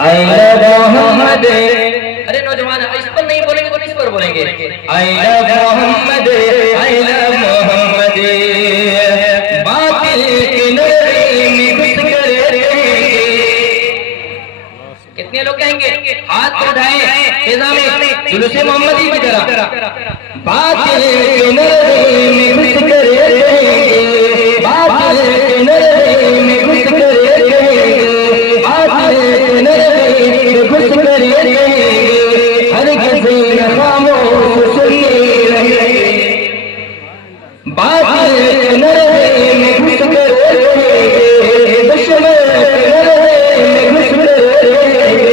आई love Mohammad. अरे नौजवान इस पर नहीं बोलेंगे तो किस पर बोलेंगे? I love Mohammad, I love Mohammad. बातिल के नगरी में घुस कर रहेंगे। कितने लोग कहेंगे? हाथ उठाएं फिजा में जुलूस-ए मोहम्मदी की तरह। बातिल के नगरी में घुस कर रहेंगे, बातिल के नगरी में घुस कर रहेंगे, बातिल के नगरी में घुस कर रहेंगे। हर किसी न खामोश सुनने रहेंगे, बातिल के नगरी में घुस कर रहेंगे, दुश्मन के नगरी में घुस कर रहेंगे,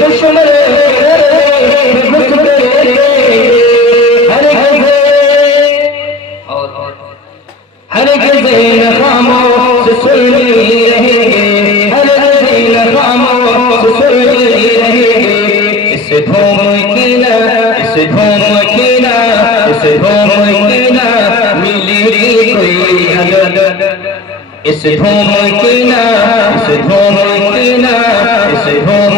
दुश्मन के नगरी में घुस कर रहेंगे। हर किसी न खामोश सुनने रहेंगे, हर किसी न खामोश सुनने रहेंगे। इस धूम की ना, इस धूम की ना, इस धूम की ना मिली कोई हदद। इस धूम की ना, इस धूम की ना, इस धूम